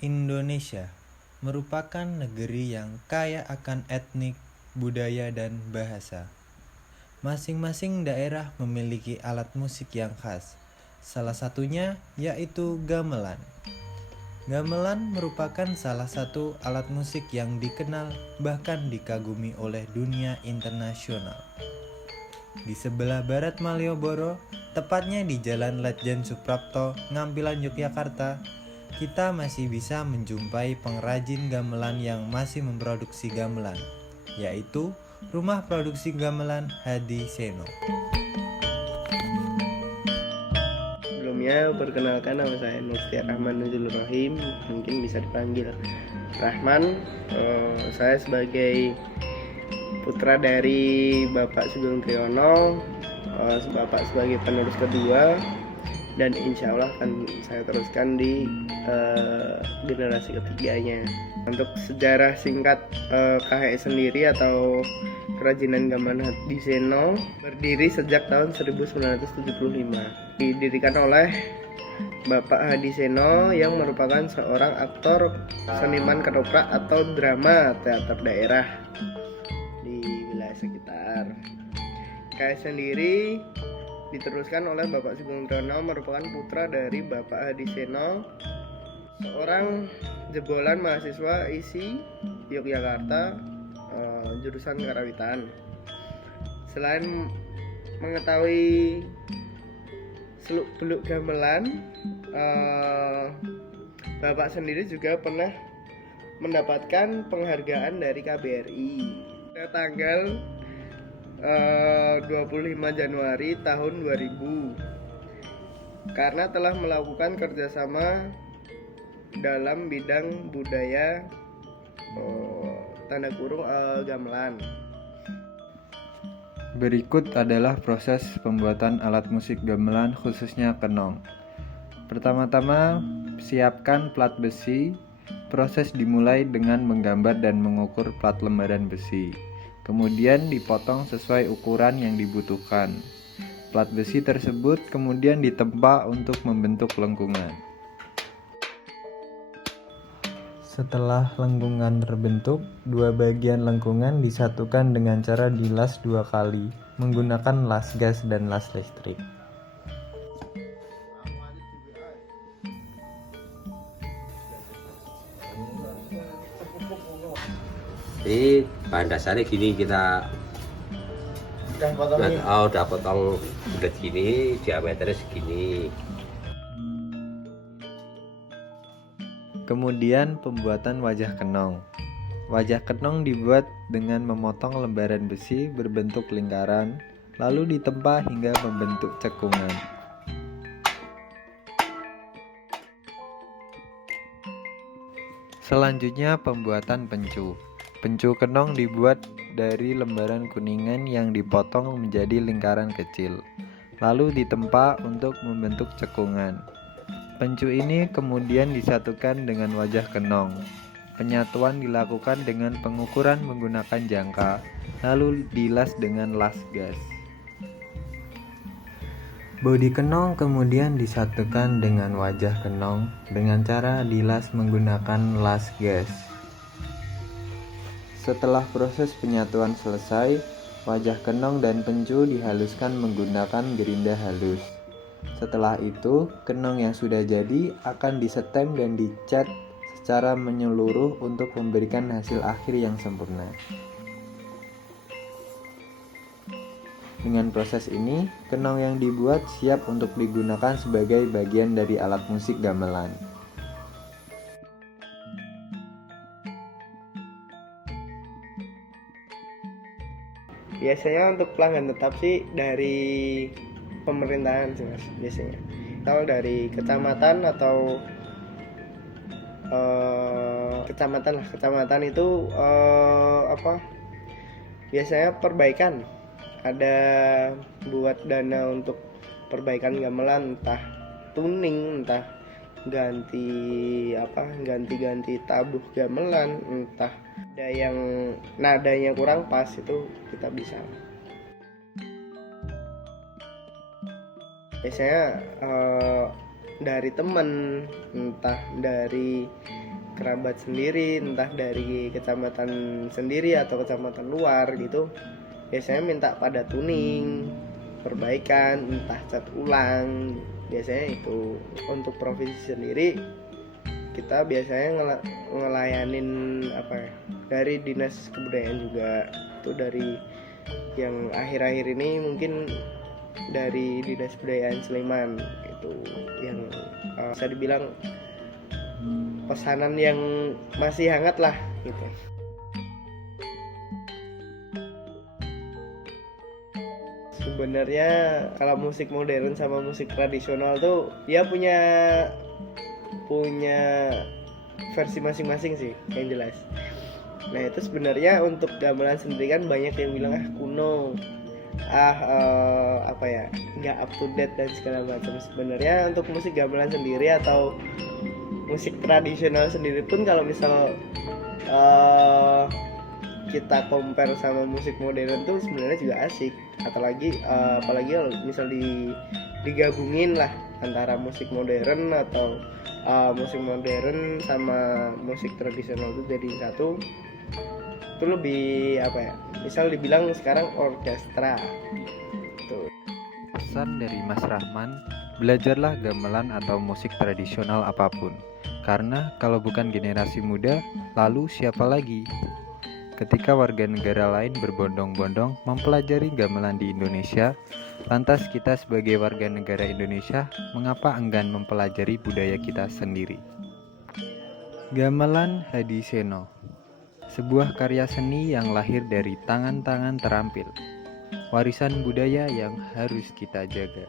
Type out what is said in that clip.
Indonesia merupakan negeri yang kaya akan etnik, budaya, dan bahasa. Masing-masing daerah memiliki alat musik yang khas. Salah satunya yaitu gamelan. Gamelan merupakan salah satu alat musik yang dikenal bahkan dikagumi oleh dunia internasional. Di sebelah barat Malioboro, tepatnya di Jalan Ledjen Suprapto, Ngampilan, Yogyakarta, kita masih bisa menjumpai pengrajin gamelan yang masih memproduksi gamelan, yaitu Rumah Produksi Gamelan Hadi Seno. Sebelumnya perkenalkan, nama saya Nursetia Rahman Nuzulur Rahim, mungkin bisa dipanggil Rahman. Saya sebagai putra dari Bapak Sugeng Triyono, Bapak sebagai penerus kedua, dan insya Allah akan saya teruskan di generasi ketiganya. Untuk sejarah singkat KHS sendiri atau Kerajinan Gamelan Hadi Seno berdiri sejak tahun 1975. Didirikan oleh Bapak Hadi Seno yang merupakan seorang aktor seniman ketoprak atau drama teater daerah di wilayah sekitar. KHS sendiri diteruskan oleh Bapak Sugeng Triyono, merupakan putra dari Bapak Hadi Seno, seorang jebolan mahasiswa ISI Yogyakarta, jurusan Karawitan. Selain mengetahui seluk-beluk gamelan, Bapak sendiri juga pernah mendapatkan penghargaan dari KBRI pada tanggal 25 Januari tahun 2000 karena telah melakukan kerjasama dalam bidang budaya gamelan. Berikut adalah proses pembuatan alat musik gamelan khususnya kenong. Pertama-tama, siapkan plat besi. Proses dimulai dengan menggambar dan mengukur plat lembaran besi. Kemudian dipotong sesuai ukuran yang dibutuhkan. Plat besi tersebut kemudian ditempa untuk membentuk lengkungan. Setelah lengkungan terbentuk, dua bagian lengkungan disatukan dengan cara dilas 2 kali menggunakan las gas dan las listrik. Jadi bahan dasarnya gini, kita udah potong bulat gini, diameternya segini. Kemudian pembuatan wajah kenong. Wajah kenong dibuat dengan memotong lembaran besi berbentuk lingkaran, lalu ditempa hingga membentuk cekungan. Selanjutnya pembuatan pencu. Pencu kenong dibuat dari lembaran kuningan yang dipotong menjadi lingkaran kecil, lalu ditempa untuk membentuk cekungan. Pencu ini kemudian disatukan dengan wajah kenong. Penyatuan dilakukan dengan pengukuran menggunakan jangka, lalu dilas dengan las gas. Bodi kenong kemudian disatukan dengan wajah kenong dengan cara dilas menggunakan las gas. Setelah proses penyatuan selesai, wajah kenong dan pencu dihaluskan menggunakan gerinda halus. Setelah itu, kenong yang sudah jadi akan disetem dan dicat secara menyeluruh untuk memberikan hasil akhir yang sempurna. Dengan proses ini, kenong yang dibuat siap untuk digunakan sebagai bagian dari alat musik gamelan. Biasanya untuk pelanggan tetap sih dari pemerintahan sih mas, biasanya. Kalau dari kecamatan atau kecamatan itu biasanya perbaikan, ada buat dana untuk perbaikan gamelan, entah tuning, entah ganti tabuh gamelan, entah ada yang nadanya kurang pas, itu kita bisa. Biasanya dari teman, entah dari kerabat sendiri, entah dari kecamatan sendiri atau kecamatan luar gitu, biasanya minta pada tuning, perbaikan, entah cat ulang. Biasanya itu. Untuk provinsi sendiri kita biasanya ngelayanin dari dinas kebudayaan juga. Itu dari yang akhir-akhir ini mungkin dari dinas kebudayaan Sleman itu yang bisa dibilang pesanan yang masih hangat lah gitu. Sebenarnya kalau musik modern sama musik tradisional tuh dia punya versi masing-masing sih yang jelas. Nah itu sebenarnya untuk gamelan sendiri kan banyak yang bilang kuno, nggak up to date dan segala macam. Sebenarnya untuk musik gamelan sendiri atau musik tradisional sendiri pun kalau misal kita compare sama musik modern tuh sebenarnya juga asik. Apalagi kalau misal digabungin lah antara musik modern atau musik modern sama musik tradisional itu jadi satu, itu lebih misal dibilang sekarang orkestra tuh. Pesan dari Mas Rahman, belajarlah gamelan atau musik tradisional apapun, karena kalau bukan generasi muda, lalu siapa lagi? Ketika warga negara lain berbondong-bondong mempelajari gamelan di Indonesia, lantas kita sebagai warga negara Indonesia, mengapa enggan mempelajari budaya kita sendiri? Gamelan Hadi Seno, sebuah karya seni yang lahir dari tangan-tangan terampil, warisan budaya yang harus kita jaga.